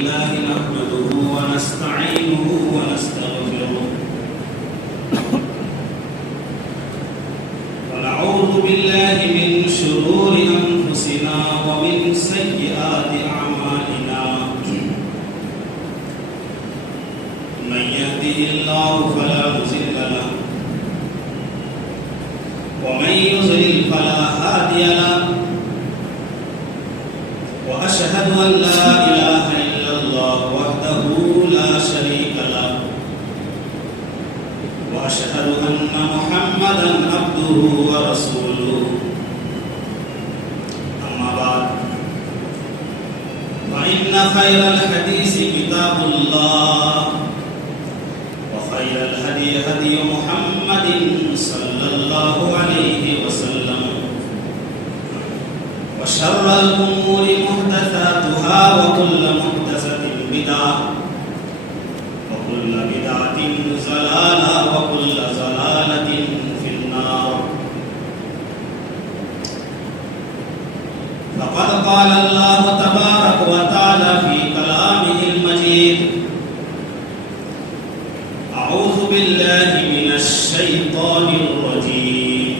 لله نحمده ونستعينه ونستغفره ونعوذ بالله من شرور أنفسنا ومن سيئات أعمالنا من يهده الله فلا مضل له ومن يضلل فلا هادي له وأشهد أن لا إله إلا الله وحده لا شريك له وأشهد أن محمدا عبده ورسوله أما بعد فإن خير الحديث كتاب الله وخير الهدي هدي محمد صلى الله عليه وسلم وشر الأمور محدثاتها وكل محدثة بدعة وكل بدعة ضلالة وكل ضلالة في النار. فقد قال الله تبارك وتعالى في كلامه المجيد: أعوذ بالله من الشيطان الرجيم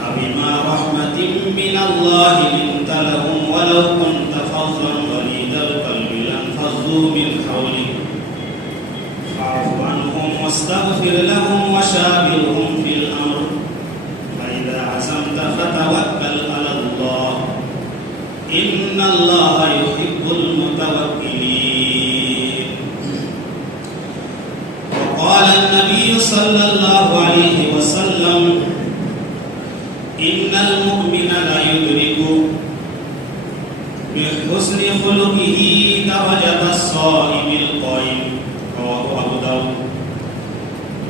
فبما رحمة من الله لنت لهم ولو كنت فظا غليظ القلب لانفضوا من حولك فاعف عنهم واستغفر لهم وشاورهم في الأمر فإذا عزمت فتوكل على الله إن الله يحب المتوكلين. وقال النبي صلى الله عليه وسلم: إن المؤمن لا يدرك بحسن خلقه درجة الصائم القائم. رواه أبو داود.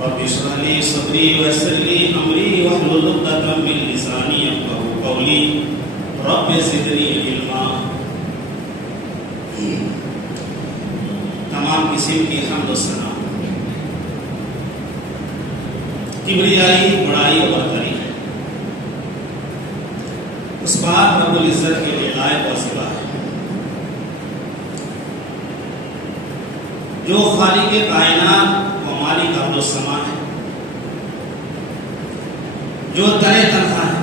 رب اشرح لي صدري ويسر لي أمري واحلل عقدة من لساني يفقهوا قولي رب زدني علما. تمام قسم کی حمد و ثنا کبریائی بڑائی اور برتری اس بات رب العزت کے لیے لائق اور سوا ہے جو خالق کائنات و مالک ارض و سما ہے، جو تنہا تنہا ہے،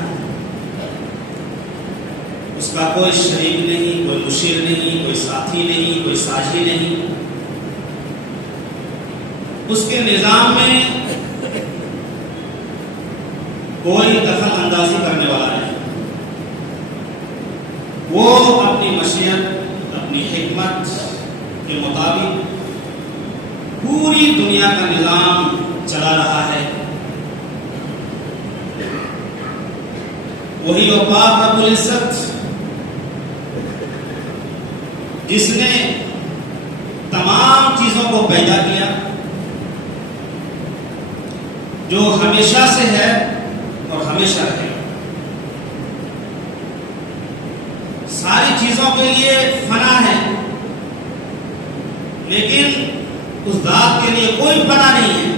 اس کا کوئی شریک نہیں، کوئی مشیر نہیں، کوئی ساتھی نہیں، کوئی ساجی نہیں. اس کے نظام میں کوئی دخل اندازی کرنے والا نہیں. وہ اپنی مشیت، اپنی حکمت کے مطابق پوری دنیا کا نظام چلا رہا ہے. وہی وہ پاک رب العزت جس نے تمام چیزوں کو پیدا کیا، جو ہمیشہ سے ہے اور ہمیشہ رہے گا. ساری چیزوں کے لیے فنا ہے، لیکن اس ذات کے لیے کوئی فنا نہیں ہے.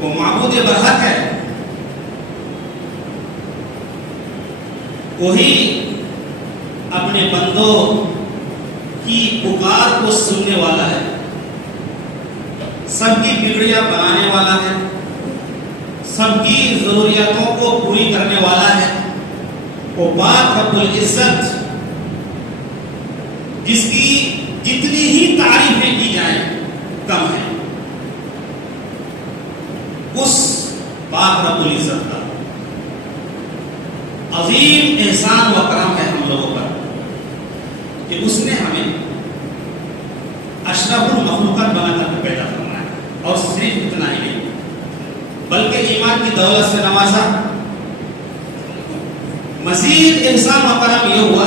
وہ معبود برحق ہے. وہی اپنے بندوں کی پکار کو سننے والا ہے، سب کی بگڑیاں بنانے والا ہے، سب کی ضروریاتوں کو پوری کرنے والا ہے. وہ پاک رب العزت جس کی جتنی ہی تعریفیں کی جائیں کم ہے. اس پاک رب العزت کا عظیم احسان و کرم ہے ہم لوگوں پر کہ اس نے ہمیں اشرف المخلوقات بنا کر پیدا فرمایا. اور صرف اتنا ہی نہیں بلکہ ایمان کی دولت سے نوازا. مزید احسان و کرم یہ ہوا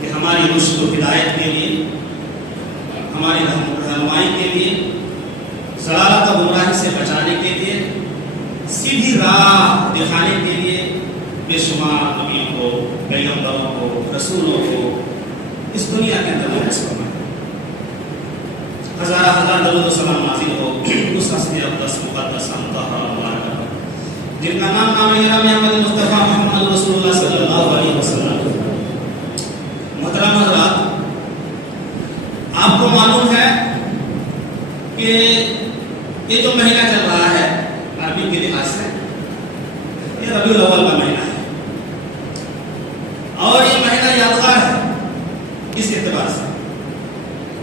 کہ ہماری رشد و ہدایت کے لیے، ہماری رہنمائی کے لیے، ضلالت و گمراہی سے بچانے کے لیے، سیدھی راہ دکھانے کے لیے بے شمار نبیوں کو، پیغمبروں کو، رسولوں کو اس دنیا کے اندر محسوس فرمایا. ہزارہ ہزار درود و سلام نازل ہو اس ہستی اقدس مقدس مطہرہ مبارکہ جن کا نام نام ہے محمد مصطفیٰ محمد رسول اللہ صلی اللہ علیہ وسلم. کہ یہ جو مہینہ چل رہا ہے عربی کے لحاظ سے یہ ربیع الاول کا مہینہ ہے اور یہ مہینہ یادگار ہے اس اعتبار سے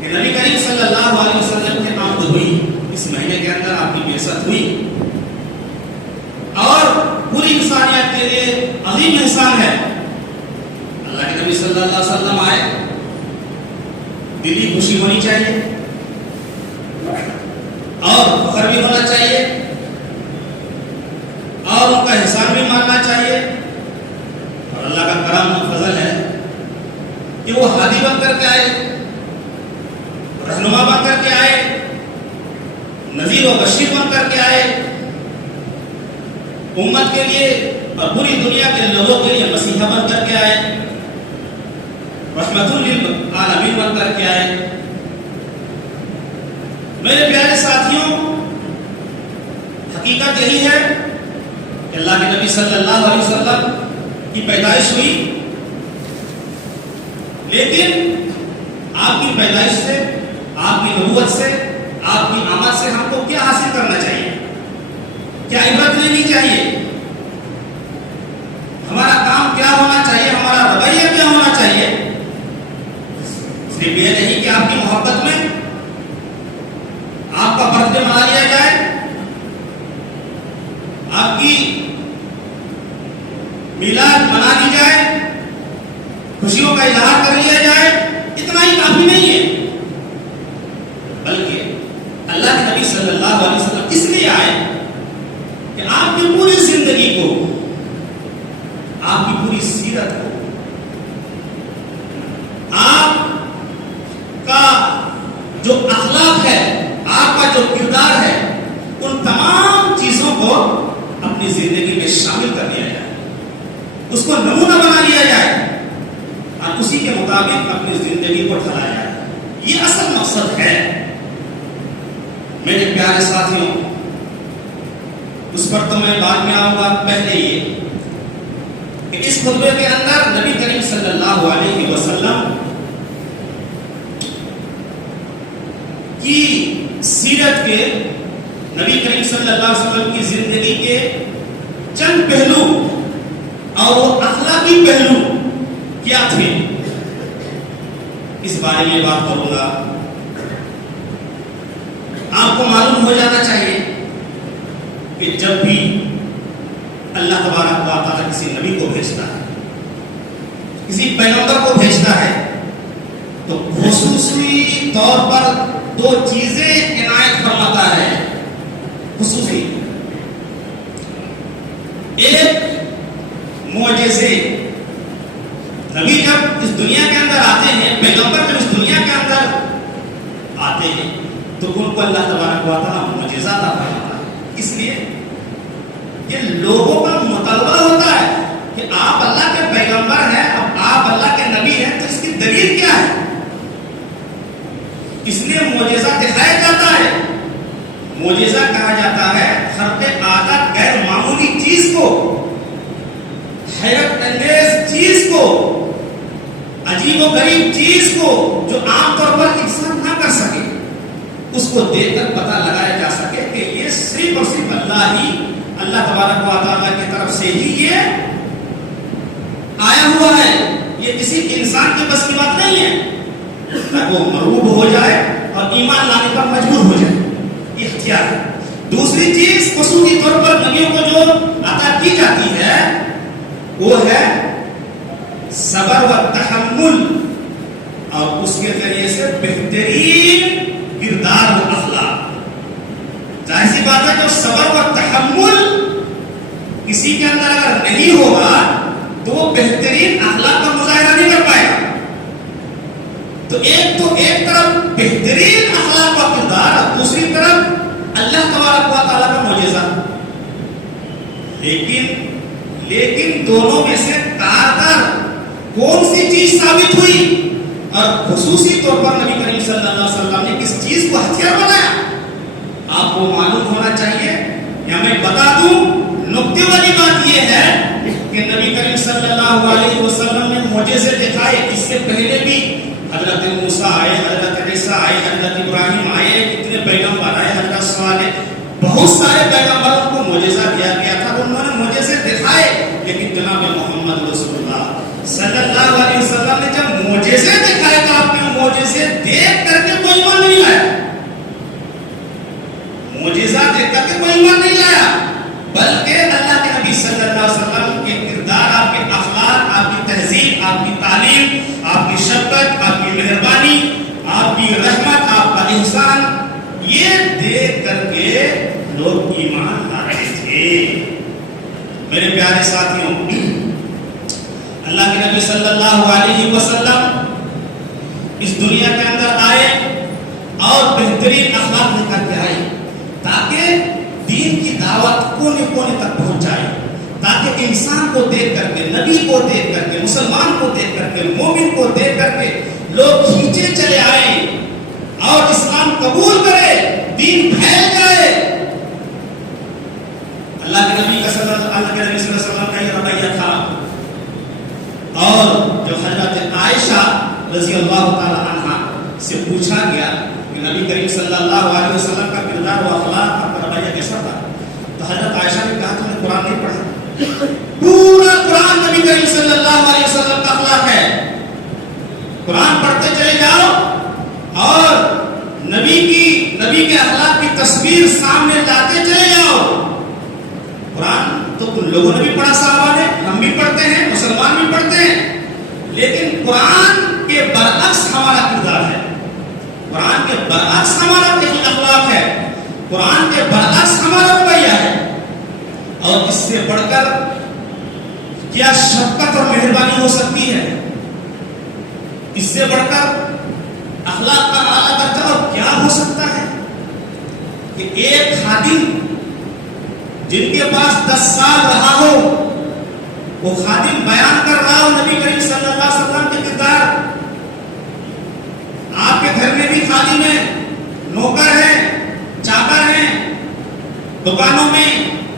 کہ نبی کریم صلی اللہ علیہ وسلم کی آمد ہوئی اس مہینے کے اندر، آپ کی بعثت ہوئی اور پوری انسانیت کے لیے عظیم احسان ہے اللہ کے نبی صلی اللہ علیہ وسلم آئے، دلی خوشی ہونی چاہیے اور فخر بھی ہونا چاہیے اور ان کا احسان بھی ماننا چاہیے، اور اللہ کا کرم و فضل ہے کہ وہ ہادی بن کر کے آئے، رہنما بن کر کے آئے، نذیر و بشیر بن کر کے آئے، امت کے لیے اور پوری دنیا کے لوگوں کے لیے مسیحا بن کر کے آئے، رحمت للعالمین بن کر کے آئے۔ میرے پیارے ساتھیوں، حقیقت یہی ہے کہ اللہ کے نبی صلی اللہ علیہ وسلم کی پیدائش ہوئی، لیکن آپ کی پیدائش سے، آپ کی نبوت سے، آپ کی آمد سے ہم کو کیا حاصل کرنا چاہیے، کیا عبرت لینی چاہیے، ہمارا کام کیا ہونا چاہیے، ہمارا رویہ کیا ہونا چاہیے؟ صرف یہ نہیں کہ آپ کی محبت میں آپ کا برتھ ڈے منا لیا جائے، آپ کی میلاد منا لی جائے، خوشیوں کا اظہار کر لیا جائے، اتنا ہی کافی نہیں ہے، بلکہ اللہ کے نبی صلی اللہ علیہ وسلم اس لیے آئے کہ آپ کی پوری زندگی کو، آپ کی پوری سیرت کو، آپ کا جو اخلاق ہے، آپ کا جو کردار ہے، ان تمام چیزوں کو اپنی زندگی میں شامل کر لیا جائے، اس کو نمونہ بنا لیا جائے اور اسی کے مطابق اپنی زندگی کو ڈھالا جائے۔ یہ اصل مقصد ہے میرے پیارے ساتھیوں۔ اس پر تو میں بعد میں آؤں گا، پہلے یہ کہ اس خطبے کے اندر نبی کریم صلی اللہ علیہ وسلم کی سیرت کے، نبی کریم صلی اللہ علیہ وسلم کی زندگی کے چند پہلو اور وہ اخلاقی پہلو کیا تھے، اس بارے میں بات کروں گا۔ آپ کو معلوم ہو جانا چاہیے کہ جب بھی اللہ تبارک و تعالیٰ کسی نبی کو بھیجتا ہے، کسی پیغمبر کو بھیجتا ہے، تو خصوصی طور پر دو چیزیں عنایت فرماتا ہے، خصوصی۔ ایک معجزے، نبی جب اس دنیا کے اندر آتے ہیں، پیغمبر جب اس دنیا کے اندر آتے ہیں تو ان کو اللہ تبارک و تعالیٰ معجزہ عطا فرماتا ہے، اس لیے کہ لوگوں کا مطالبہ ہوتا ہے کہ آپ اللہ کے پیغمبر ہیں، اب آپ اللہ کے نبی ہیں، تو اس کی دلیل کیا ہے؟ اس لیے معجزہ دکھایا جاتا ہے۔ معجزہ کہا جاتا ہے خرق عادت، غیر معمولی چیز کو، حیرت انگیز چیز کو، عجیب و غریب چیز کو جو عام طور پر انسان نہ کر سکے، اس کو دیکھ کر پتہ لگایا جا سکے کہ یہ صرف اور صرف اللہ تبارک و تعالیٰ کی طرف سے ہی یہ آیا ہوا ہے، یہ کسی انسان کے بس کی بات نہیں ہے، تاکہ وہ مرعوب ہو جائے اور ایمان لانے پر مجبور ہو جائے، یہ اختیار ہے۔ دوسری چیز خصوصی طور پر نبیوں کو جو عطا کی جاتی ہے وہ ہے صبر و تحمل، اور اس کے ذریعے سے بہترین کردار و اخلاق۔ ظاہر سی بات ہے، جو صبر و تحمل کسی کے اندر اگر نہیں ہوگا تو وہ بہترین اخلاق کا مظاہرہ نہیں کر پائے گا۔ تو ایک طرف بہترین اخلاق کا کردار، دوسری طرف اللہ تبارک و تعالیٰ کا معجزہ۔ لیکن دونوں میں سے کارگر کون سی چیز ثابت ہوئی، اور خصوصی طور پر نبی کریم صلی اللہ علیہ وسلم نے کس چیز کو ہتھیار بنایا، آپ کو معلوم ہونا چاہیے۔ یا میں بتا دوں، نکتے والی بات یہ ہے کہ نبی کریم صلی اللہ علیہ وسلم نے معجزے دکھائے، اس سے پہلے بھی حضرت موسیٰ آئے، حضرت عیسیٰ آئے، حضرت ابراہیم آئے، کتنے پیغمبر آئے، حضرت صالح، بہت سارے پیغمبروں کو معجزہ دیا گیا تھا، انہوں نے معجزے دکھائے، لیکن جناب محمد رسول اللہ صلی اللہ علیہ وسلم نے جب معجزے دکھائے تو آپ کے معجزے دیکھ کر کے کوئی ایمان نہیں لایا، معجزہ دیکھ کر کے کوئی ایمان نہیں لایا، بلکہ اللہ کے نبی صلی اللہ علیہ وسلم کے کردار، آپ کے اخلاق، آپ کی تہذیب، آپ کی تعلیم، آپ کی شفقت، آپ کی مہربانی، آپ کی رحمت، آپ کا احسان، یہ دیکھ کر کے لوگ ایمان لا رہے تھے۔ میرے پیارے ساتھیوں، اللہ کے نبی صلی اللہ علیہ وسلم اس دنیا کے اندر آئے اور بہترین اخلاق لے کر کے آئے تاکہ دین کی دعوت کونے کونے تک پہنچ جائے، تاکہ انسان کو دیکھ کر کے، نبی کو دیکھ کر کے، مسلمان کو دیکھ کر کے، مومن کو دیکھ کر کے لوگ کھینچے چلے آئیں اور اسلام قبول کرے، دین پھیل جائے۔ اللہ کے نبی صلی اللہ علیہ وسلم کا یہ رویہ تھا، اور جو حضرت عائشہ رضی اللہ تعالی عنہا سے پوچھا گیا کہ نبی کریم صلی اللہ علیہ وسلم کا کردار و اخلاق، آپ کا رویہ کیسا تھا، تو حضرت عائشہ نے کہا تم نے قرآن نہیں پڑھا؟ پورا قرآن نبی کریم صلی اللہ علیہ وسلم کا اخلاق ہے، قرآن پڑھتے چلے جاؤ اور نبی کے اخلاق کی تصویر سامنے لاتے چلے جاؤ۔ قرآن تو تم لوگوں نے بھی پڑھا، صحابہ نے، ہم بھی پڑھتے ہیں، مسلمان بھی پڑھتے ہیں، لیکن قرآن کے برعکس ہمارا کردار ہے، قرآن کے برعکس ہمارا اخلاق ہے، قرآن کے برعکس ہمارا رویہ ہے۔ اور اس سے بڑھ کر کیا شفقت اور مہربانی ہو سکتی ہے؟ اس سے بڑھ کر اخلاق کا اعلیٰ درجہ اور کیا ہو سکتا ہے کہ ایک خادم جن کے پاس 10 سال رہا ہو، وہ خادم بیان کر رہا ہو نبی کریم صلی اللہ علیہ وسلم کے کردار۔ آپ کے گھر میں بھی خادم ہیں، نوکر ہیں، چاکر ہیں، دکانوں میں،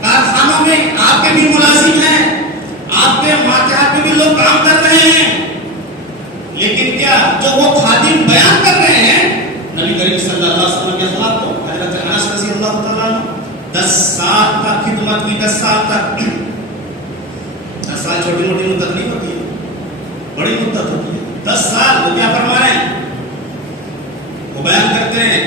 کارخانوں میں آپ کے بھی ملازم ہیں، آپ کے ماتحت میں بھی لوگ کام کر رہے ہیں، لیکن کیا جو وہ خادم بیان کر رہے ہیں نبی کریم صلی اللہ علیہ وسلم کے اخلاق کو؟ حضرت انس رضی اللہ تعالیٰ عنہ 10 سال تک خدمت کی، 10 سال تک، 10 سال چھوٹی موٹی مدت نہیں ہوتی ہے، بڑی مدت ہوتی ہے۔ 10 سال وہ کیا فرما رہے ہیں؟ وہ بیان کرتے ہیں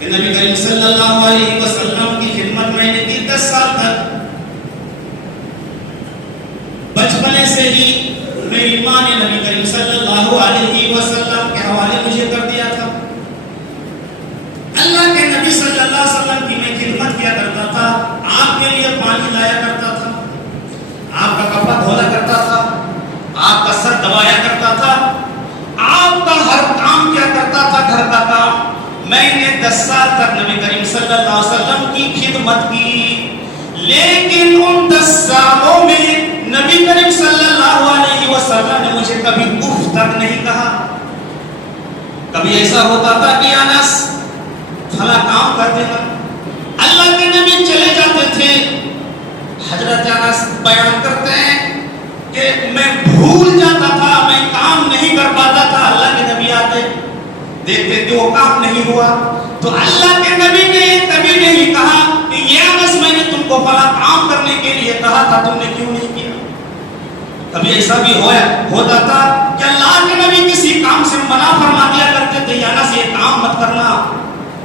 کہ نبی کریم صلی اللہ علیہ وسلم کی خدمت میں نے کی 10 سال تک، بچپنے سے ہی میری ماں نے نبی کریم صلی اللہ علیہ وسلم کے حوالے مجھے کر دیا تھا، اللہ کے نبی صلی اللہ علیہ وسلم کی میں خدمت کیا کرتا تھا، آپ کے لیے پانی لایا کرتا تھا، آپ کا کپڑا دھولا کرتا تھا، آپ کا سر دبایا کرتا تھا، آپ کا ہر کام کیا کرتا تھا، گھر کا کام۔ میں نے 10 سال تک نبی کریم صلی اللہ علیہ وسلم کی خدمت کی، لیکن ان 10 سالوں میں نبی کریم صلی اللہ علیہ وسلم نے مجھے کبھی اف تک نہیں کہا۔ کبھی ایسا ہوتا تھا کہ انس فلاں کام کر دینا، اللہ کے نبی چلے جاتے تھے، حضرت انس بیان کرتے ہیں کہ میں بھول جاتا تھا، میں کام نہیں کر پاتا تھا، اللہ کے نبی آتے دیکھتے کہ وہ کام نہیں ہوا، تو اللہ کے نبی نے کبھی نہیں کہا کہ یہ انس میں نے تم کو فلاں کام کرنے کے لیے کہا تھا، تم نے کیوں نہیں کیا۔ کبھی ایسا بھی ہوتا تھا کہ اللہ کے نبی کسی کام سے منع فرما دیا کرتے تھے، یا انس یہ کام مت کرنا،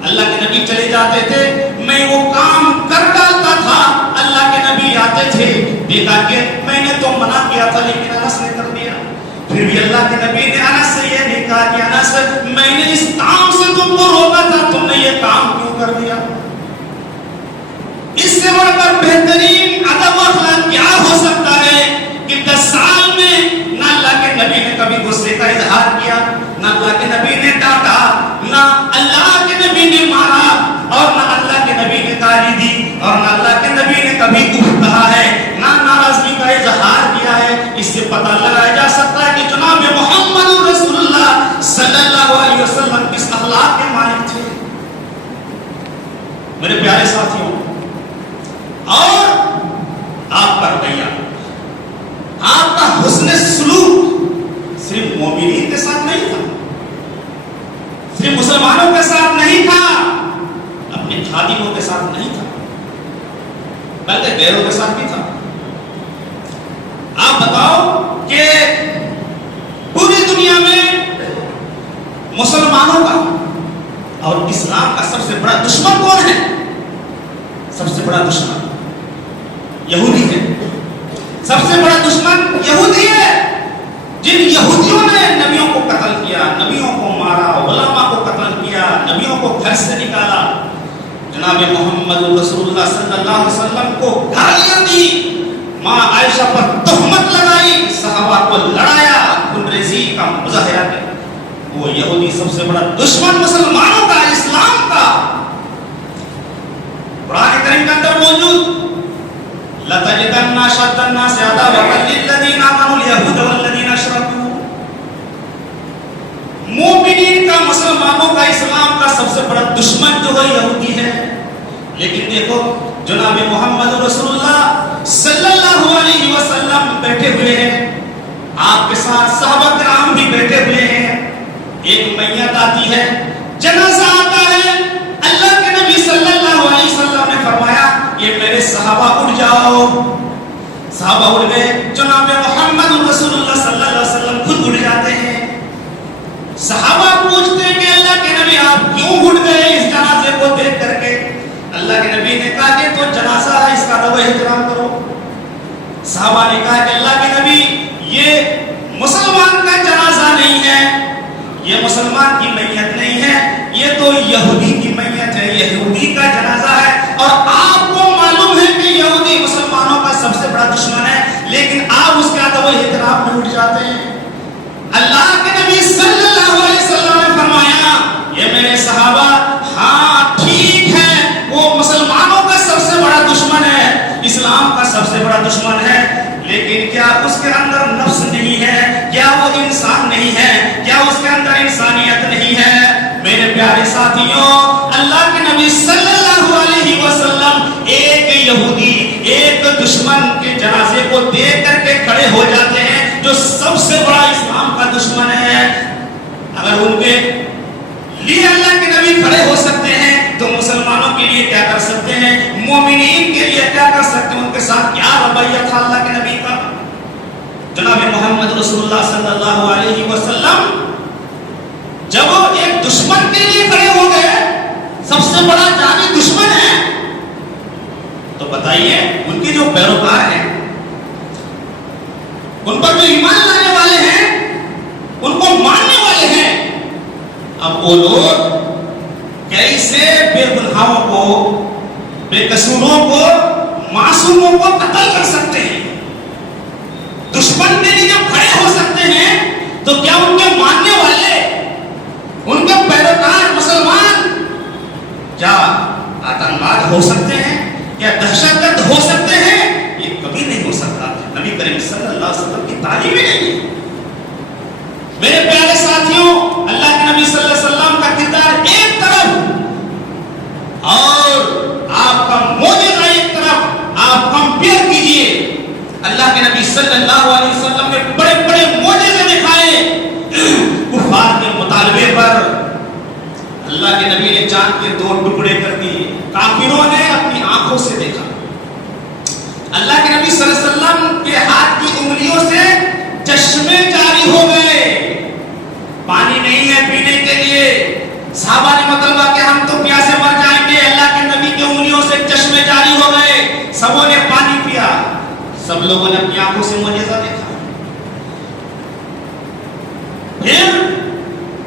اللہ کے نبی چلے جاتے تھے، میں وہ کام کر ڈالتا تھا، اللہ کے نبی آتے تھے، دیکھا کہ میں نے تو منع کیا تھا لیکن انس نے کر دیا۔ پھر بھی اللہ کے نبی نے انس سے یہ نہیں کہا کہ انس میں نے اس کام سے تم کو روکا تھا، تم نے یہ کام کیوں کر دیا۔ اس سے بڑھ کر بہترین ادب و اخلاق کیا ہو سکتا ہے کہ 10 سال میں نہ اللہ کے نبی نے کبھی غصے کا اظہار کیا، نہ اللہ کے نبی نے ڈانٹا، نہ اللہ کے نبی نے مارا، اور نہ اللہ کے نبی نے گالی دی، اور نہ اللہ کے نبی نے کبھی اف کہا ہے، نہ ناراضگی کا اظہار کیا ہے۔ اس سے پتہ لگایا جا سکتا ہے کہ جناب محمد رسول اللہ صلی اللہ علیہ وسلم کس اخلاق کے مالک تھے۔ میرے پیارے ساتھیوں، اور آپ کا رویہ، آپ کا حسن سلوک غیروں کے ساتھ بھی تھا. آپ بتاؤ کہ پوری دنیا میں مسلمانوں کا اور اسلام کا سب سے بڑا دشمن کون ہے؟ سب سے بڑا دشمن یہودی ہے. سب سے بڑا دشمن یہودی ہے. جن یہودیوں نے نبیوں کو قتل کیا، نبیوں کو مارا، علماء کو قتل کیا، نبیوں کو گھر سے نکالا، جناب محمد رسول اللہ صلی اللہ علیہ وسلم کو گالیاں دی، ماں عائشہ پر تہمت لگائی، صحابہ کو لڑایا، خونریزی کا مظاہرہ کیا، وہ یہودی سب سے بڑا دشمن مسلمانوں کا، اسلام کا. قرآن کریم کے اندر موجود لَتَجِدَنَّ أَشَدَّ النَّاسِ عَدَاوَةً لِلَّذِينَ آمَنُوا الْيَهُودَ وَالَّذِينَ أَشْرَكُوا. مومنین کا، مسلمانوں کا، اسلام کا سب سے بڑا دشمن جو ہے یہودی ہے. لیکن دیکھو جناب محمد رسول اللہ صلی اللہ علیہ وسلم بیٹھے ہوئے ہیں، آپ کے ساتھ صحابہ کرام بھی بیٹھے ہوئے ہیں. ایک میت آتی ہے، جنازہ آتا ہے. اللہ کے نبی صلی اللہ علیہ وسلم نے فرمایا یہ میرے صحابہ اٹھ جاؤ. صحابہ اٹھ گئے. جناب محمد رسول اللہ صلی اللہ علیہ وسلم خود اٹھ جاتے ہیں. صحابہ پوچھتے ہیں کہ اللہ کے نبی آپ کیوں اٹھ گئے اس جنازے کو دیکھ کر کے؟ اللہ کے نبی نے کہا کہ تو جنازہ ہے، اس کا ادب و احترام کرو. صحابہ نے کہا کہ اللہ کے نبی یہ مسلمان کا جنازہ نہیں ہے، یہ مسلمان کی میت نہیں ہے، یہ تو یہودی کی میت ہے، یہودی کا جنازہ ہے. اور آپ کو معلوم ہے کہ یہودی مسلمانوں کا سب سے بڑا دشمن ہے، لیکن آپ اس کے ادب و احترام میں اٹھ جاتے ہیں. اللہ کے نبی صلی اللہ علیہ وسلم نے فرمایا یہ میرے صحابہ، ہاں ٹھیک ہے وہ مسلمانوں کا سب سے بڑا دشمن ہے، اسلام کا سب سے بڑا دشمن ہے، لیکن کیا اس کے اندر نفس نہیں ہے؟ کیا وہ انسان نہیں ہے؟ کیا اس کے اندر انسانیت نہیں ہے؟ میرے پیارے ساتھیوں، اللہ کے نبی صلی اللہ علیہ وسلم ایک یہودی، ایک دشمن کے جنازے کو دیکھ کر کے کھڑے ہو جاتے ہیں جو سب سے بڑا اسلام کا دشمن ہے. اگر ان کے لیے اللہ کے نبی کھڑے ہو سکتے ہیں تو مسلمانوں کے لیے کیا کر سکتے ہیں؟ مومنین کے لیے کیا کر سکتے ہیں؟ ان کے ساتھ کیا رویہ تھا اللہ کے نبی کا؟ جناب محمد رسول اللہ صلی اللہ علیہ وسلم جب وہ ایک دشمن کے لیے کھڑے ہو گئے، سب سے بڑا جانی دشمن ہے، تو بتائیے ان کے جو پیروکار ہیں، ان پر جو ایمان لانے والے ہیں، ان کو ماننے والے ہیں، اب وہ لوگ کیسے بے گناہوں کو، بے قصوروں کو، معصوموں کو قتل کر سکتے ہیں؟ دشمن کے لیے جب کھڑے ہو سکتے ہیں تو کیا ان کے ماننے والے، ان کے پیروکار مسلمان کیا آتنکواد ہو سکتے ہیں؟ کیا دہشت گرد ہو سکتے ہیں؟ یہ کبھی نہیں ہو سکتا. نبی کریم صلی اللہ علیہ وسلم کی تعلیم ہی نہیں. میرے پیارے ساتھیوں، اللہ کے نبی صلی اللہ علیہ وسلم کا کردار ایک طرف اور آپ کا معجزہ ایک طرف. آپ کمپیئر کیجئے، اللہ کے نبی صلی اللہ علیہ وسلم نے بڑے بڑے معجزے دکھائے کفار کے مطالبے پر. اللہ کے نبی نے چاند کے 2 ٹکڑے کر دیے، کافروں نے اپنی آنکھوں سے دیکھا. اللہ کے نبی صلی اللہ علیہ وسلم کے ہاتھ کی انگلیوں سے چشمے جاری ہو گئے. پانی نہیں ہے پینے کے لیے. صحابہ نے مطلب کہ ہم تو پیاسے مر جائیں گے. اللہ کے نبی کی انگلیوں سے چشمے جاری ہو گئے، سبوں نے پانی پیا. سب لوگوں نے اپنی آنکھوں سے معجزہ دیکھا. پھر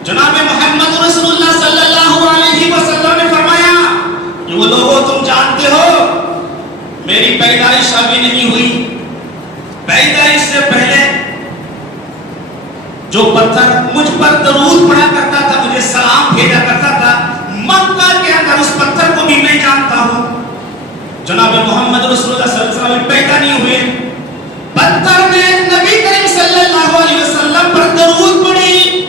جناب محمد رسول اللہ صلی اللہ علیہ وسلم نے فرمایا کہ وہ لوگوں تم جانتے ہو میری پیدائش ابھی نہیں ہوئی. پیدائش سے پہلے جو پتھر مجھ پر درود پڑھا کرتا تھا، مجھے سلام بھیجا کرتا تھا، مکہ کے اندر اس پتھر کو بھی میں جانتا ہوں. جناب محمد رسول اللہ صلی اللہ علیہ وسلم پیدا نہیں ہوئے، پتھر نے نبی کریم صلی اللہ علیہ وسلم پر درود پڑھی.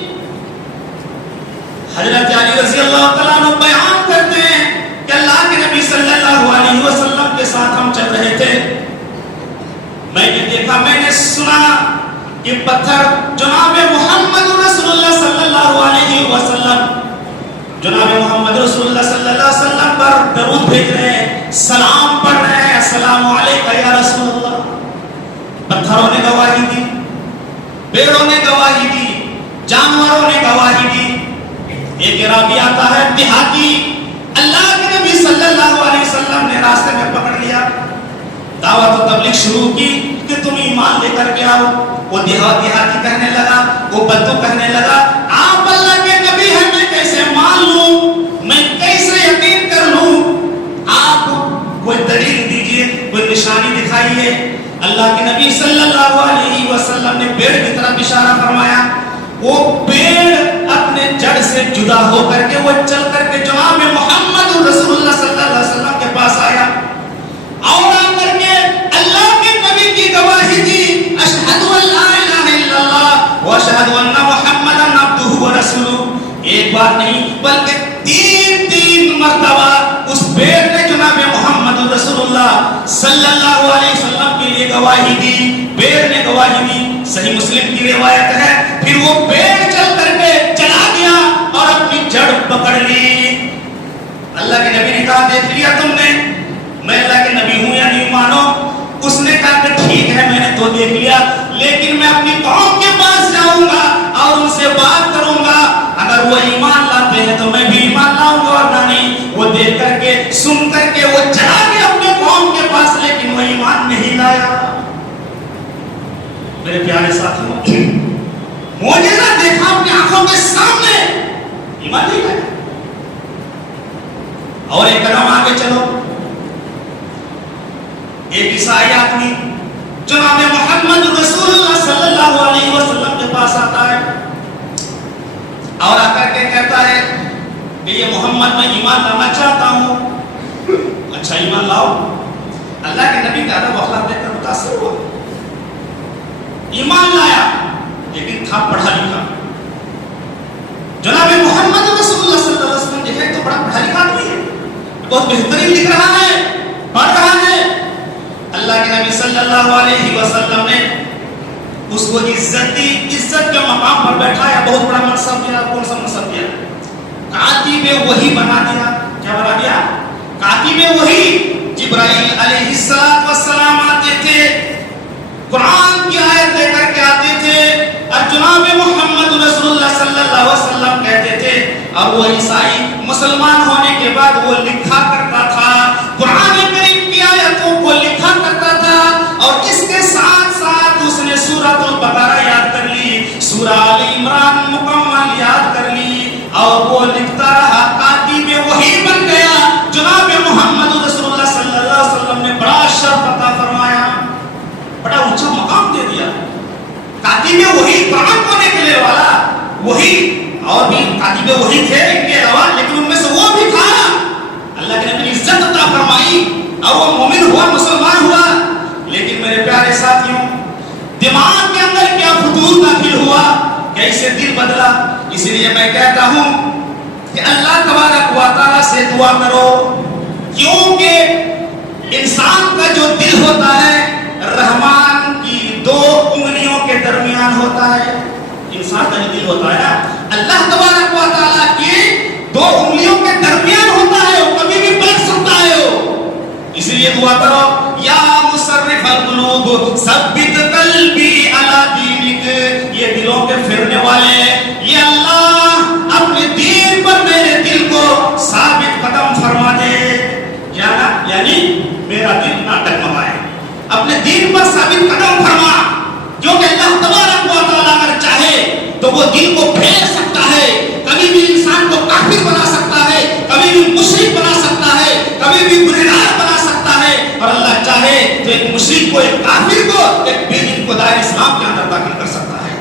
حضرت علی رضی اللہ تعالیٰ عنہ بیان کرتے ہیں کہ اللہ کے نبی صلی اللہ علیہ وسلم کے ساتھ ہم چل رہے تھے، میں نے دیکھا، میں نے سنا کہ پتھر جناب محمد رسول اللہ صلی اللہ علیہ وسلم، جناب محمد رسول اللہ صلی اللہ علیہ وسلم پر درود بھیج رہے ہیں، سلام پڑھ رہے ہیں، السلام علیکہ یا رسول اللہ. پتھروں نے گواہی دی, پیڑوں نے گواہی دی, جانوروں نے گواہی دی. ایک راوی آتا ہے دیہاتی, اللہ کے نبی صلی اللہ علیہ وسلم نے راستے میں پکڑ لیا, دعوت و تبلیغ شروع کی کہ تم ایمان لے کر کے آؤ. وہ دیہاتی کہنے لگا, وہ بدو کہنے لگا, آپ اللہ کے نبی ہیں, میں کیسے مان لوں, میں کیسے یقین کر لوں, آپ کوئی دلیل دیجئے, کوئی نشانی دکھائیے. اللہ کے نبی صلی اللہ علیہ وسلم نے پیڑ کی طرف اشارہ فرمایا. وہ پیڑ اپنے جڑ سے جدا ہو کر کے وہ چل کر کے جناب محمد رسول اللہ صلی اللہ علیہ وسلم کے پاس آیا اور آ کر کے اللہ کے نبی کی گواہی دی, اشہد ان لا الہ الا اللہ واشہد ان محمدن عبدہ ورسولہ. ایک بار نہیں بلکہ تین مرتبہ اس پیڑ نے جناب محمد رسول اللہ صلی اللہ علیہ وسلم کے لیے گواہی دی. پیڑ نے گواہی دی, صحیح مسلم کی روایت ہے. پھر وہ پیڑ چل کر کے چلا گیا اور اپنی جڑ پکڑ لی. اللہ کے نبی نے کہا دیکھ لیا تم نے, میں اللہ کے نبی ہوں یا نہیں مانو. اس نے کہا کہ ٹھیک ہے میں نے تو دیکھ لیا, لیکن میں اپنی قوم کے پاس جاؤں گا اور ان سے بات کروں گا. اگر وہ ایمان لاتے ہیں تو میں بھی ایمان لاؤں گا, اور نہیں. وہ دیکھ کر کے سن کر کے وہ چلا گیا اپنے قوم کے پاس, لیکن وہ ایمان نہیں لایا. میرے پیارے ساتھیوں, معجزہ دیکھا اپنی آنکھوں کے سامنے, ایمان نہیں لایا. اور ایک قدم آگے چلو, ایک عیسائی آدمی جناب محمد رسول اللہ صلی اللہ علیہ وسلم کے پاس آتا ہے اور آ کر کے کہتا ہے کہ یہ محمد میں ایمان لانا چاہتا ہوں. اچھا ایمان لاؤ. اللہ کے نبی کا ادب و اخلاق دیکھ کر متاثر ہوا, ایمان لایا, لیکن تھا پڑھا لکھا. جناب محمد رسول اللہ صلی اللہ علیہ وسلم دیکھے تو بڑا پڑھا لکھا آدمی ہے, بہت بہترین لکھ رہا ہے, پڑھ رہا ہے. اللہ کے نبی صلی اللہ علیہ وسلم نے اس کو عزت دی, عزت کے مقام پر بیٹھایا, بہت بڑا منصب دیا. کون سا منصب دیا؟ کاتب وحی بنا دیا. کیا بنا دیا؟ کاتب وحی. جبرائیل علیہ السلام آتے تھے, قرآن کی آیت لے کر کے آتے تھے, اور جناب محمد رسول اللہ صلی اللہ علیہ وسلم کہتے تھے. اور وہ عیسائی مسلمان ہونے کے بعد وہ لکھا کرتا تھا, قرآن کریم کی آیتوں کو لکھا کرتا تھا, اور اس کے ساتھ ساتھ اس نے سورۃ البقرہ یاد کر لی, سورہ آل عمران مکمل یاد کر لی, اور وہ لکھتا رہا, کاتب وحی بن گیا. جناب محمد رسول اللہ صلی اللہ علیہ وسلم نے بڑا شرف عطا فرمایا, بڑا اونچا مقام دے دیا. کاتب وحی, قرآن کو نکلنے والا وہی, اور بھی کاتب وحی تھے ان کے علاوہ, لیکن ان میں سے وہ بھی تھا. اللہ کے نبی نے عزت عطا فرمائی اور وہ مومن ہوا, مسلمان ہوا. لیکن میرے پیارے ساتھیوں, دماغ کے اندر کیا فتور داخل ہوا, کیسے دل بدلا. اس لیے میں کہتا ہوں کہ اللہ تبارک و تعالیٰ سے دعا کرو, کیونکہ انسان کا جو دل ہوتا ہے رحمان کی دو انگلیوں کے درمیان ہوتا ہے. انسان کا جو دل ہوتا ہے اللہ تبارک و تعالیٰ کی دو انگلیوں کے درمیان ہوتا ہے, وہ کبھی بھی پلٹ سکتا ہے. اس لیے دعا کرو, یا مصرف القلوب ثبت قلبی علی دینک. یہ دلوں کے پھرنے والے, یہ اللہ اپنے دین پر میرے دل کو ثابت قدم فرما دے. کیا نا, یعنی میرا دل نہ ڈگمگائے, اپنے دین پر ثابت قدم فرما. کیونکہ اللہ تبارک و تعالیٰ اگر چاہے تو وہ دل کو پھیر سکتا ہے, کبھی بھی انسان کو کافر بنا سکتا ہے, کبھی بھی مشرک بنا سکتا ہے, کبھی بھی گنہگار بنا سکتا ہے. اور اللہ چاہے تو ایک مشرک کو, ایک کافر کو, ایک بے دین کو دائرہ اسلام کے اندر داخل کر سکتا ہے.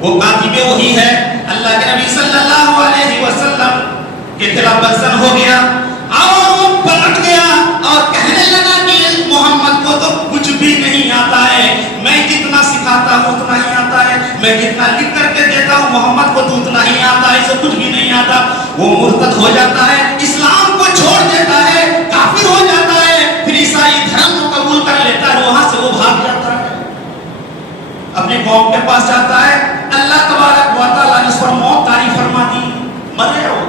وہ کاتب وہی ہے. اللہ کے نبی صلی اللہ علیہ وسلم کے خلاف بدزن ہو گیا اور وہ پلٹ گیا اور کہنے لگا کہ محمد کو تو کچھ بھی نہیں آتا ہے, میں جتنا سکھاتا ہوں اتنا ہی آتا ہے, میں جتنا لکھ کر کے دیتا ہوں محمد کو تو اتنا ہی آتا ہے, اسے کچھ بھی نہیں آتا. وہ مرتد ہو جاتا ہے, اسلام کو چھوڑ دیتا ہے, کافر ہو جاتا ہے, پھر عیسائی دھرم کو قبول کر لیتا ہے, وہاں سے وہ بھاگ جاتا ہے, اپنی قوم کے پاس جاتا ہے. اللہ تبارک و تعالیٰ نے اس پر موت طاری فرما دی, مر گیا وہ.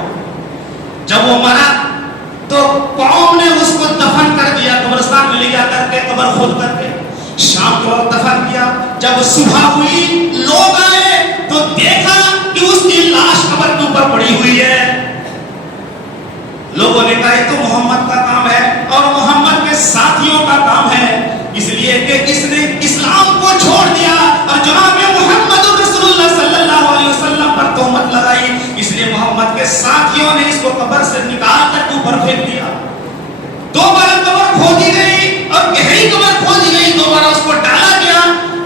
جب وہ مرا تو قوم نے اس کو دفن کر دیا, قبر قبرستان میں لے جا کر کے قبر کھود کر کے شام کو دفن کیا. جب صبح ہوئی لوگ آئے تو دیکھا کہ اس کی لاش قبر کے اوپر پڑی ہوئی ہے. لوگوں نے کہا یہ تو محمد کا کام ہے اور محمد کے ساتھیوں کا کام ہے, اس لیے کہ اس نے اسلام کو چھوڑ دیا اور جناب محمد رسول اللہ صلی اللہ علیہ وسلم پر تہمت لگائی, اس لیے محمد کے ساتھیوں نے اس کو قبر سے نکال کر اوپر پھینک دیا. دوبارہ قبر کھودی گئی اور گہری قبر کھودی گئی, دوبارہ اس کو ڈالا گیا.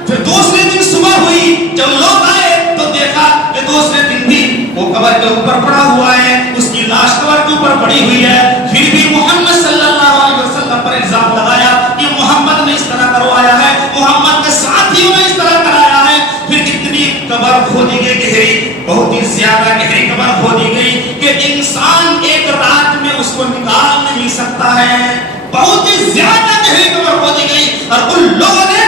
پھر دوسرے دن صبح ہوئی, جب لوگ آئے تو دیکھا کہ دوسرے دن بھی وہ قبر کے اوپر پڑا ہوا ہے, اس کی لاش قبر کے اوپر پڑی ہوئی ہے. پھر بھی محمد صلی اللہ علیہ وسلم پر الزام لگایا کہ محمد نے اس طرح کروایا ہے, محمد کے ساتھیوں نے اس طرح کرایا ہے. پھر اتنی قبر کھودی گئی گہری, بہت ہی زیادہ گہری قبر کھودی گئی کہ انسان ایک رات میں اس کو نکال نہیں سکتا ہے. بہت ہی زیادہ گہری قبر کھودی گئی اور ان لوگوں نے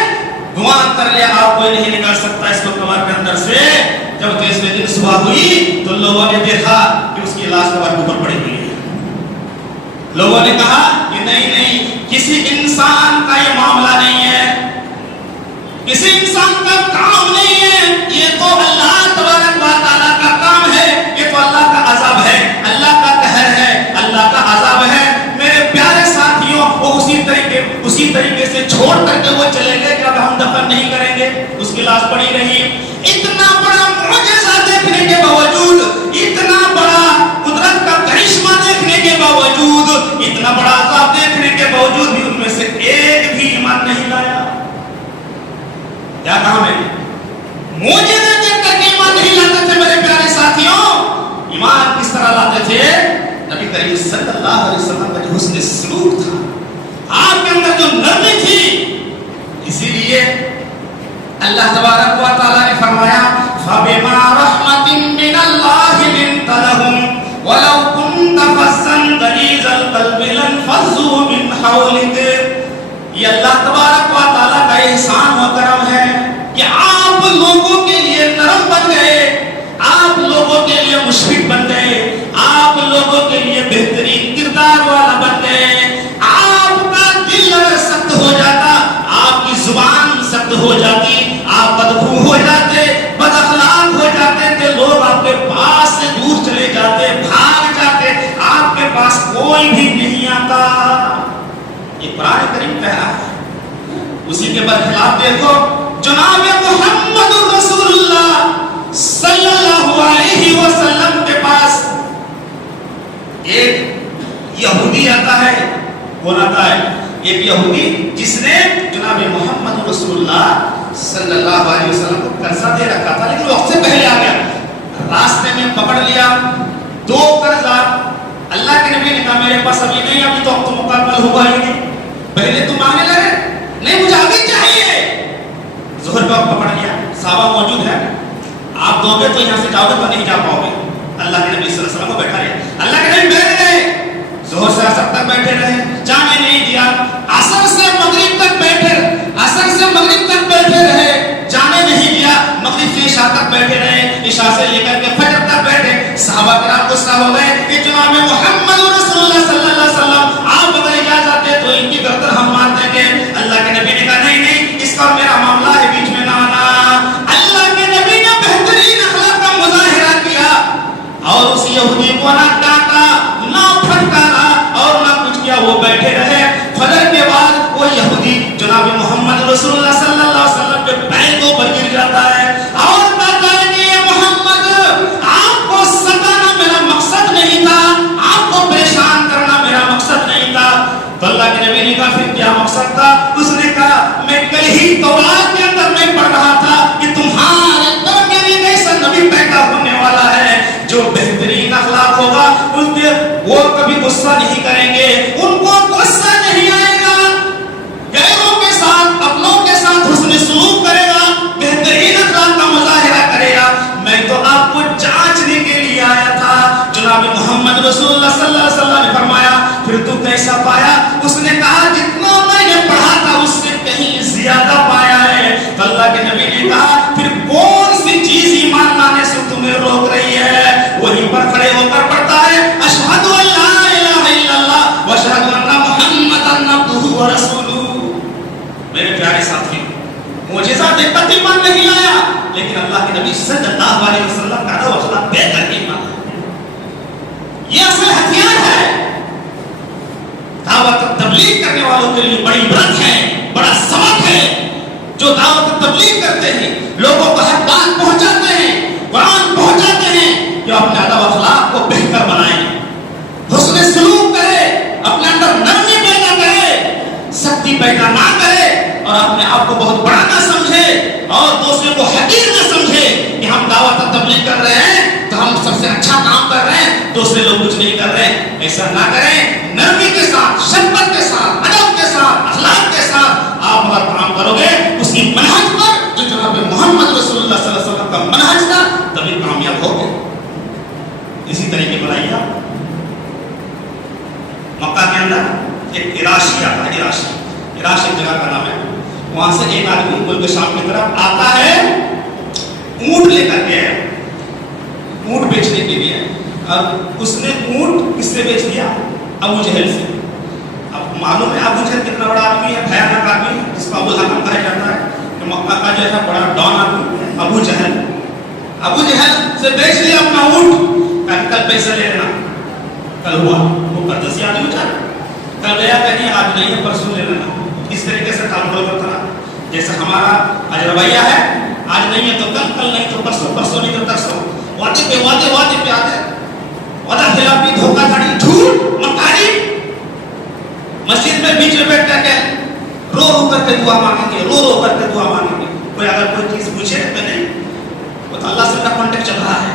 گمان کر لیا آپ کوئی نہیں نکال سکتا اس کو قبر کے اندر سے. جب تیسرے دن صبح ہوئی تو لوگوں نے دیکھا کہ اس کی لاش قبر کے اوپر پڑی ہوئی ہے. لوگوں نے کہا کہ نہیں, کسی انسان کا یہ معاملہ نہیں ہے, کسی انسان کا کام نہیں ہے, یہ تو اللہ تبارک و تعالیٰ کا کام ہے, یہ تو اللہ کا عذاب ہے, اللہ کا قہر ہے, اللہ کا عذاب ہے. میرے پیارے ساتھیوں, وہ اسی طریقے سے چھوڑ کر کے وہ چلے گئے کہ اب ہم دفن نہیں کریں گے, اس کی لاش پڑی رہی. اتنا بڑا معجزہ دیکھنے کے باوجود, اتنا بڑا قدرت کا کرشمہ دیکھنے کے باوجود, اتنا بڑا عذاب دیکھنے کے باوجود بھی ان میں سے ایک بھی ایمان نہیں لایا. کیا کہا میں نے, معجزہ دیکھ کر کے ایمان نہیں لاتے تھے میرے پیارے ساتھیوں. ایمان کس طرح لاتے تھے؟ نبی کریم صلی اللہ علیہ وسلم کا جو حسن سلوک تھا, آپ کے اندر جو نرمی تھی, اسی لیے اللہ تبارک و تعالیٰ نے فرمایا فَبِمَا رَحْمَةٍ مِّنَ اللَّهِ لِنْتَ لَهُمْ وَلَوْ كُنْتَ فَظًّا غَلِيظَ الْقَلْبِ لَانفَضُّوا مِنْ حَوْلِكَ. یہ اللہ تبارک و تعالیٰ کا احسان و کرم ہے کہ آپ لوگوں کے لیے نرم بن گئے, آپ لوگوں کے لیے مشفق بن گئے, آپ لوگوں کے لیے بہترین کردار والا بن گئے. آپ کا دل اگر سخت ہو جاتا, آپ کی زبان سخت ہو جاتی, آپ بدخو ہو جاتے, بد اخلاق ہو جاتے کہ لوگ آپ کے پاس سے دور چلے جاتے, بھاگ جاتے, آپ کے پاس کوئی بھی نہیں آتا. یہ قرآن کریم کہہ رہا ہے. اسی کے برخلاف دیکھو جناب محمد رسول اللہ صلی اللہ علیہ وسلم کے پاس ایک یہودی آتا ہے. کون آتا ہے؟ ایک یہودی جس نے جناب محمد رسول اللہ صلی اللہ علیہ وسلم کو قرضہ دے رکھا تھا, لیکن وقت سے پہلے آ گیا. راستے میں پکڑ لیا 2 قرضہ. اللہ کے نبی نے کہا میرے پاس ابھی نہیں, ابھی تو وقت مکمل ہوا ہی نہیں. پہلے تم مانگنے لگے, نہیں مجھے ابھی چاہیے. ظہر کا پکڑ لیا, صحابہ موجود ہے, آپ دو گے تو یہاں سے جاؤ گے تو نہیں جا پاؤ گے. اللہ کے نبی صلی اللہ علیہ وسلم کو بیٹھا لیا. اللہ کے نبی بیٹھ گئے, ظہر سے عصر تک بیٹھے رہے, جانے نہیں دیا. عصر سے مغرب تک بیٹھے, عصر سے مغرب تک بیٹھے رہے, جانے نہیں دیا. مغرب سے عشاء تک بیٹھے رہے, عشاء سے لے کر کے فجر تک بیٹھے. صحابہ کرام غصہ ہو گئے کہ جناب محمد رسول اللہ صلی اللہ علیہ وسلم آپ اگر اجازت دے تو ان کی گردن ہم مار دیں گے. اللہ کے نبی نے کہا نہیں, اس کا میرا معاملہ ہے, بیچ میں نہ آنا. اللہ کے نبی نے بہترین اخلاق کا مظاہرہ کیا اور اس یہودی کو نہ ڈانٹا, نہ پھٹکارا اور نہ کچھ کیا. وہ بیٹھے رہے. فجر کے بعد وہ یہودی جناب محمد رسول اللہ صلی اللہ علیہ وسلم کے پیر کے اوپر گر جاتا ہے اور کہتا ہے کہ یہ محمد, آپ کو ستانا میرا مقصد نہیں تھا, آپ کو پریشان کرنا میرا مقصد نہیں تھا. تو اللہ کے نبی نے کہا پھر کیا مقصد تھا؟ اس نے کہا میں کل ہی تورات کے اندر میں پڑھ رہا تھا کہ تمہارے درمیان ایک ایسا نبی پیدا ہونے والا ہے جو بہترین اخلاق ہوگا, اس نے وہ کبھی غصہ نہیں کریں گے, ان کو غصہ نہیں آئے گا, غیروں کے ساتھ اپنوں کے ساتھ حسن سلوک کرے گا, بہترین اخلاق کا مظاہرہ کرے گا. میں تو آپ کو جانچنے کے لیے آیا تھا. جناب محمد رسول اللہ صلی اللہ علیہ وسلم نے فرمایا پھر تو کیسا پایا؟ اس نے کہا جتنا میں نے پڑھا تھا اس سے کہیں زیادہ پایا ہے. تو اللہ کے نبی نے کہا پھر کون سی چیز ایمان لانے سے تمہیں روک رہی ہے؟ وہیں پر کھڑے ہو کر پڑھتا ہے اشہد ان لا الہ الا اللہ واشہد ان محمدن عبدہ ورسولہ. ایسا تھے، معجزہ دیکھ کر ایمان نہیں لایا، لیکن اللہ کے نبی صلی اللہ علیہ وسلم کا ادب و اخلاق دیکھ کر ایمان لایا۔ یہ اصل ہتھیار ہے۔ دعوت تبلیغ کرنے والوں کے لیے بڑی عبرت ہے، بڑا سبق ہے۔ جو دعوت تبلیغ کرتے ہیں، لوگوں کو حق بات پہنچاتے ہیں، قرآن پہنچاتے ہیں، جو اپنے ادب و اخلاق کو بہتر بنائیں، حسن سلوک کرے، اپنے اندر نرمی پیدا کرے، سختی پیدا نہ کرے، اور اپنے آپ کو بہت بڑا نہ سمجھے اور دوسرے کو حقیر نہ سمجھے کہ ہم دعوت تبلیغ کر رہے ہیں تو ہم سب سے اچھا کام کر رہے ہیں، دوسرے لوگ کچھ نہیں کر رہے ہیں۔ ایسا نہ کریں، نرمی کے ساتھ، شفقت کے ساتھ، ادب کے ساتھ، اخلاق کے ساتھ آپ اگر کام کرو گے اسی منہج پر جو جناب محمد رسول اللہ صلی اللہ علیہ وسلم کا منہج تھا، تبھی کامیاب ہوگے۔ اسی طریقے پر آئیے، مکہ کے اندر ایک عراشی آتا ہے، عراش ایک جگہ کا نام ہے۔ وہاں سے ایک آدمی ملک شام کی طرف آتا ہے، اونٹ لے کر کے، اونٹ بیچنے کے لیے۔ اب اس نے اونٹ کس سے بیچ دیا؟ ابو جہل سے۔ اب معلوم ہے ابو جہل کتنا بڑا آدمی ہے، بھیانک آدمی ہے، جس کو ابو الحکم کہا جاتا ہے، کہ مکہ کا جو ہے بڑا ڈان آدمی ابو جہل۔ ابو جہل سے بیچ لیا اپنا اونٹ، کہا کل پیسہ لے لینا۔ کل ہوا، وہ پردیسی آدمی بیچارہ کل گیا، کہیں آج نہیں ہے پرسوں لے لینا۔ اس طریقے سے کام کرتا رہا۔ جیسے ہمارا آج رویہ ہے، آج نہیں ہے تو کل، کل نہیں تو پرسوں، پرسوں نہیں تو ترسوں، وعدے پہ وعدے، وعدے پہ آتے، وعدہ خلافی، دھوکہ دھڑی، جھوٹ، مکاری۔ مسجد میں بیچ میں بیٹھ کر کے رو رو کر کے دعا مانگیں گے، رو رو کر کے دعا مانگیں گے۔ کوئی اگر کوئی چیز پوچھے تو نہیں، وہ تو اللہ سے کا کانٹیکٹ چل رہا ہے،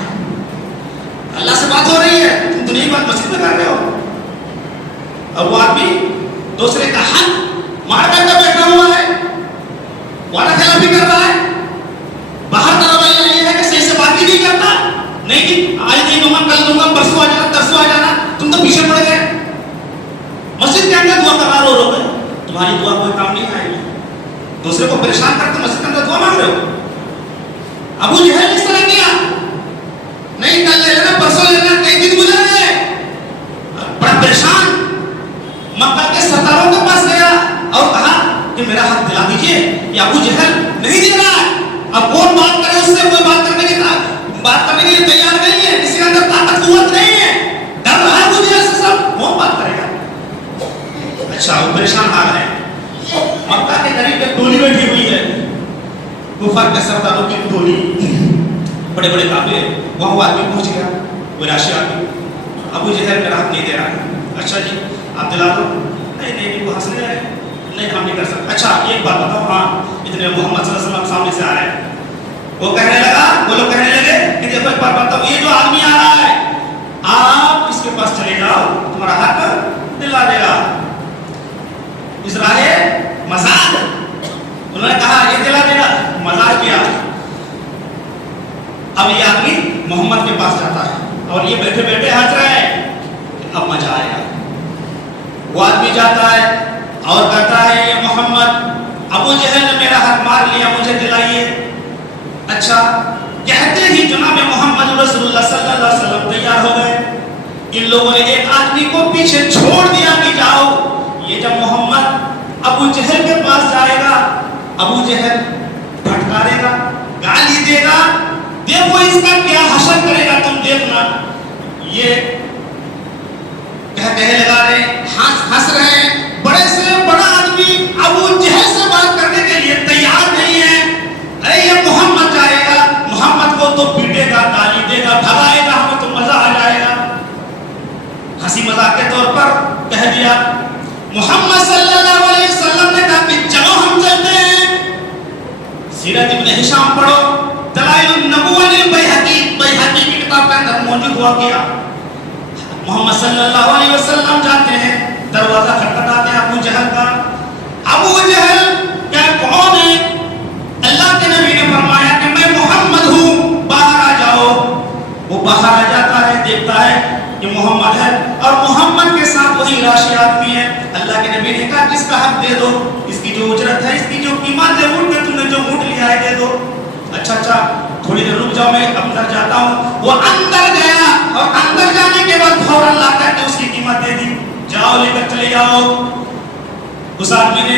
اللہ سے بات ہو رہی ہے، تم تو نہیں بات مسجد میں کر رہے ہو۔ اور وہ آدمی دوسرے کا حق مار کر کے بیٹھا ہوا ہے، وعدہ خلافی کر رہا ہے، باہر کا رویہ یہ ہے کہ صحیح سے بات ہی نہیں کرتا، نہیں کہ آج نہیں دوں گا، کل دوں گا، پرسوں آ جانا، ترسوں آ جانا، تم تو پیچھے پڑ گئے۔ مسجد کے اندر دعا کر رہا رو رو کر، تمہاری دعا کوئی کام نہیں آئے گی، دوسرے کو پریشان کرتے مسجد کے اندر دعا مانگ رہے ہو۔ ابو جہل اس طرح کیا، نہیں کل لے لینا، پرسوں لے لینا، کئی دن گزر گئے، بڑا پریشان مکہ کے سرداروں کے پاس گیا اور کہا کہ میرا حق دلا دیجئے، یہ ابو جہل نہیں دے رہا ہے۔ اب کون بات کرے اس سے، کوئی بات کرنے کے لیے تیار نہیں ہے، کسی کے اندر طاقت قوت نہیں ہے، ڈر رہا ہے ابو جہل سے، سب کون بات کرے گا۔ اچھا، وہ پریشان آ رہے ہیں، مکہ کے قریب ایک ٹولی بیٹھی ہوئی ہے، کفار کے سرداروں کی ٹولی، بڑے بڑے قافلے، وہاں وہ آدمی پہنچ گیا، وہ راشی آدمی، ابو جہل میرا حق نہیں دے رہا ہے۔ اچھا جی آپ دلا دو، نہیں نہیں وہ ہنسنے لگے، نہیں ہم نہیں کر سکتے۔ اچھا ایک بات بتاؤ، ہاں اتنے محمد صلی اللہ علیہ وسلم سامنے سے آ رہے ہیں، وہ کہنے لگا، وہ لوگ کہنے لگے کہ دیکھو ایک بات بتاؤ، یہ جو آدمی آ رہا ہے آپ اس کے پاس چلے جاؤ، تمہارا حق دلا دے گا۔ اس راہ مزاج، انہوں نے کہا یہ دلا دے گا، مزاج کیا۔ اب یہ آدمی محمد کے پاس جاتا ہے اور یہ بیٹھے بیٹھے ہنس رہے ہیں، اب مزہ آئے گا۔ وہ آدمی جاتا ہے اور کہتا ہے یہ محمد، ابو جہل نے میرا حق مار لیا، مجھے دلائیے۔ اچھا، کہتے ہی جناب محمد رسول اللہ صلی اللہ علیہ وسلم تیار ہو گئے۔ ان لوگوں نے ایک آدمی کو پیچھے چھوڑ دیا کہ جاؤ، یہ جب محمد ابو جہل کے پاس جائے گا، ابو جہل پھٹکارے گا، گالی دے گا، دیکھو اس کا کیا حشر کرے گا، تم دیکھنا۔ یہ کہنے لگا رہے، ہنس رہے ہیں، بڑے سے بڑا آدمی ابو جہل سے بات کرنے کے لیے تیار نہیں ہے۔ ارے یہ محمد جائے گا، محمد کو تو پیٹے گا، گالی دے گا، بھگائے گا، ہمیں تو مزہ آ جائے گا۔ ہنسی مذاق کے طور پر کہہ دیا۔ محمد صلی اللہ علیہ وسلم نے کہا کہ چلو ہم چلتے ہیں۔ سیرت ابن ہشام پڑھو، دلائل النبوہ للبیہقی، بیہقی کی کتاب کے اندر موجود ہوا کیا۔ محمد صلی اللہ علیہ وسلم جاتے ہیں، دروازہ کھٹکھٹاتے ہیں ابو جہل کا۔ ابو جہل کیا کون ہے؟ اللہ کے نبی نے فرمایا کہ میں محمد ہوں، باہر آ جاؤ۔ وہ باہر آ جاتا ہے، دیکھتا ہے کہ محمد ہے اور محمد کے ساتھ وہی راشی آدمی ہے۔ اللہ کے نبی نے کہا اس کا حق دے دو، اس کی جو اجرت ہے، اس کی جو قیمت ہے، اونٹ میں تم نے جو اونٹ لیا ہے دے دو۔ اچھا تھوڑی دیر رک جاؤ، میں اندر جاتا ہوں۔ وہ اندر گیا اور اندر جانے کے بعد فوراً لا کر کے اس کی قیمت دے دی، جاؤ لے کر چلے جاؤ۔ اس آدمی نے